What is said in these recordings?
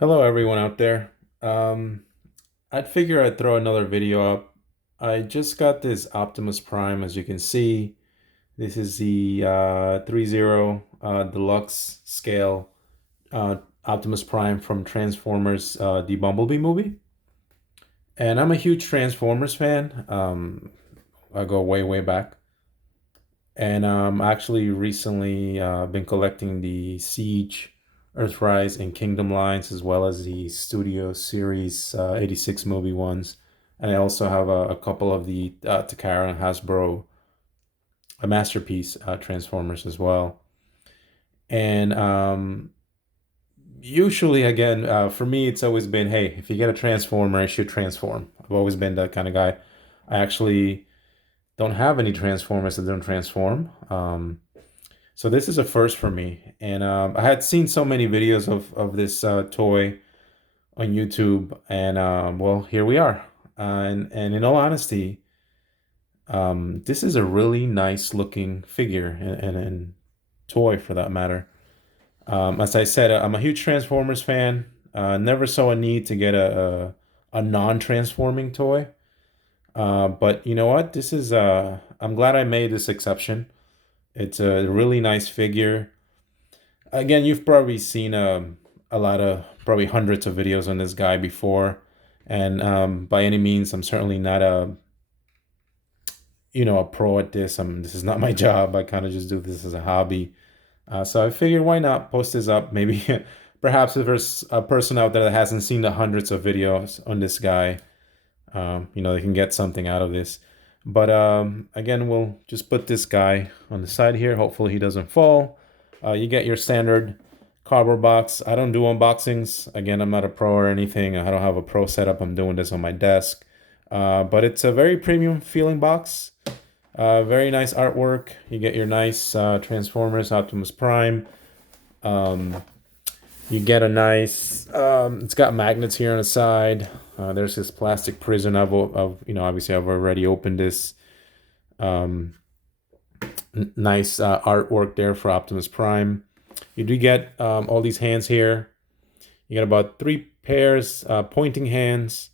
Hello, everyone out there. Um, I'd figure I'd throw another video up. I just got this Optimus Prime, as you can see. This is the 3.0 Deluxe scale Optimus Prime from Transformers, the Bumblebee movie. And I'm a huge Transformers fan. I go way, way back. And actually recently been collecting the Siege, Earthrise, and Kingdom lines, as well as the Studio Series 86 movie ones. And I also have a couple of the Takara and Hasbro, a masterpiece Transformers as well. And usually, again, for me, it's always been, hey, if you get a Transformer, it should transform. I've always been that kind of guy. I actually don't have any Transformers that don't transform. So this is a first for me, and I had seen so many videos of this toy on YouTube, and well, here we are. And in all honesty, this is a really nice looking figure and toy for that matter. As I said, I'm a huge Transformers fan. Never saw a need to get a non-transforming toy. But you know what? This is I'm glad I made this exception. It's a really nice figure. Again, you've probably seen a lot of probably hundreds of videos on this guy before, and by any means, I'm certainly not a pro at this. This is not my job. I kind of just do this as a hobby. So I figured why not post this up? Maybe perhaps if there's a person out there that hasn't seen the hundreds of videos on this guy, they can get something out of this. But again, we'll just put this guy on the side here. Hopefully he doesn't fall. You get your standard cardboard box. I don't do unboxings. Again, I'm not a pro or anything. I don't have a pro setup. I'm doing this on my desk. But it's a very premium feeling box. Very nice artwork. You get your nice Transformers Optimus Prime. Um, you get a nice, it's got magnets here on the side. There's this plastic prison obviously I've already opened this. Um, Nice artwork there for Optimus Prime. You do get all these hands here. You get about three pairs, pointing hands,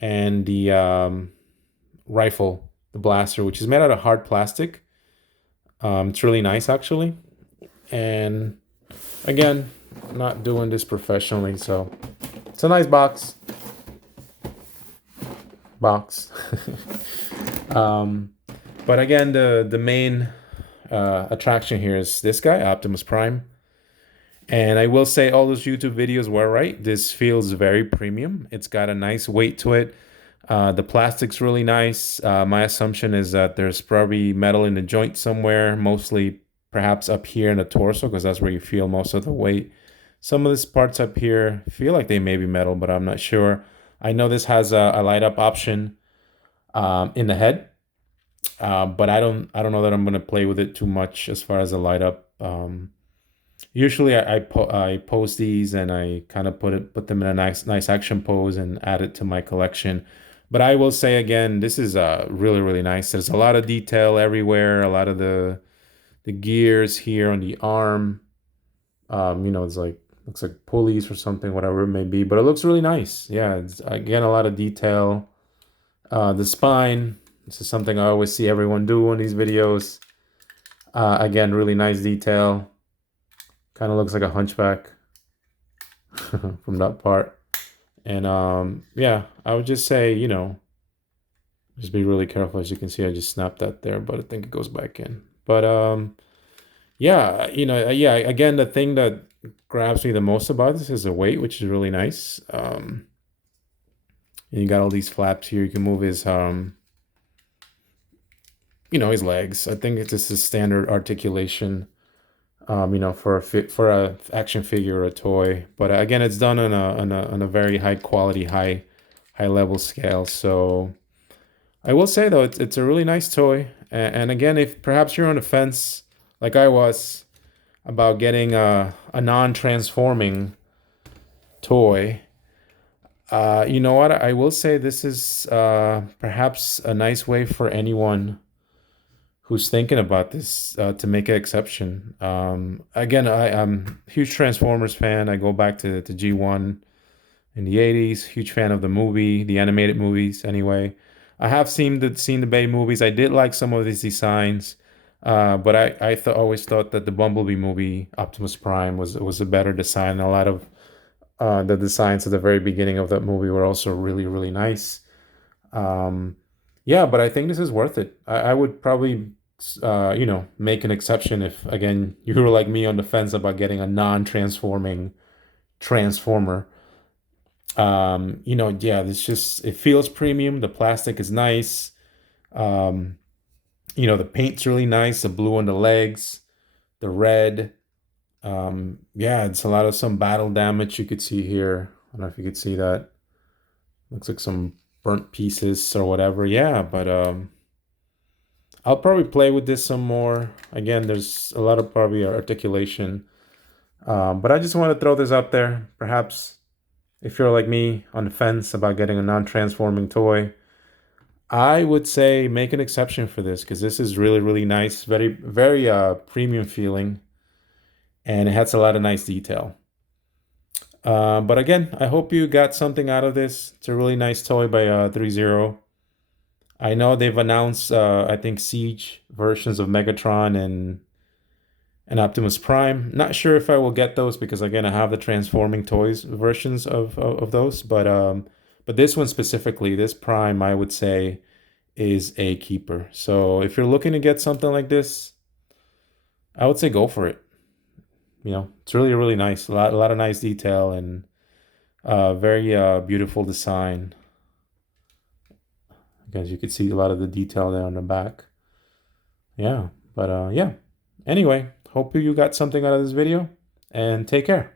and the rifle, the blaster, which is made out of hard plastic. It's really nice, actually. And again, I'm not doing this professionally, so it's a nice box. um, but again, the main attraction here is this guy, Optimus Prime. And I will say all those YouTube videos were right. This feels very premium. It's got a nice weight to it. The plastic's really nice. My assumption is that there's probably metal in the joint somewhere, mostly perhaps up here in the torso, because that's where you feel most of the weight. Some of these parts up here feel like they may be metal, but I'm not sure. I know this has a light up option in the head, but I don't know that I'm gonna play with it too much as far as the light up. Usually I pose these and I kind of put them in a nice action pose and add it to my collection. But I will say again, this is really really nice. There's a lot of detail everywhere. A lot of the gears here on the arm. It's like looks like pulleys or something, whatever it may be. But it looks really nice. Yeah, it's, again, a lot of detail. The spine. This is something I always see everyone do in these videos. Again, really nice detail. Kind of looks like a hunchback from that part. And yeah, I would just say, just be really careful. As you can see, I just snapped that there, but I think it goes back in. But yeah, yeah, again, the thing that grabs me the most about this is the weight, which is really nice. And you got all these flaps here. You can move his legs. I think it's just a standard articulation, for a action figure or a toy. But again, it's done on a very high quality, high level scale. So I will say though, it's a really nice toy. And again, if perhaps you're on the fence, like I was, about getting a non-transforming toy, you know what? I will say this is perhaps a nice way for anyone who's thinking about this to make an exception. Again, I'm a huge Transformers fan. I go back to G1 in the 80s. Huge fan of the movie, the animated movies anyway. I have seen the Bay movies. I did like some of these designs. But always thought that the Bumblebee movie, Optimus Prime, was a better design. A lot of the designs at the very beginning of that movie were also really, really nice. Um, yeah, but I think this is worth it. I would probably, make an exception if, again, you were like me on the fence about getting a non-transforming transformer. Yeah, it feels premium. The plastic is nice. Um, the paint's really nice. The blue on the legs, the red. Yeah, it's a lot of some battle damage you could see here. I don't know if you could see that. Looks like some burnt pieces or whatever. Yeah, but I'll probably play with this some more. Again, there's a lot of probably articulation. But I just want to throw this up there. Perhaps if you're like me on the fence about getting a non-transforming toy, I would say make an exception for this because this is really, really nice. Very, very premium feeling, and it has a lot of nice detail. But again, I hope you got something out of this. It's a really nice toy by 3 I know they've announced, I think, Siege versions of Megatron and Optimus Prime. Not sure if I will get those because again, I have the transforming toys versions of those. But this one specifically, this Prime, I would say, is a keeper. So if you're looking to get something like this, I would say go for it. It's really, really nice. A lot of nice detail and very beautiful design. As you can see, a lot of the detail there on the back. Yeah, but yeah. Anyway, hope you got something out of this video, and take care.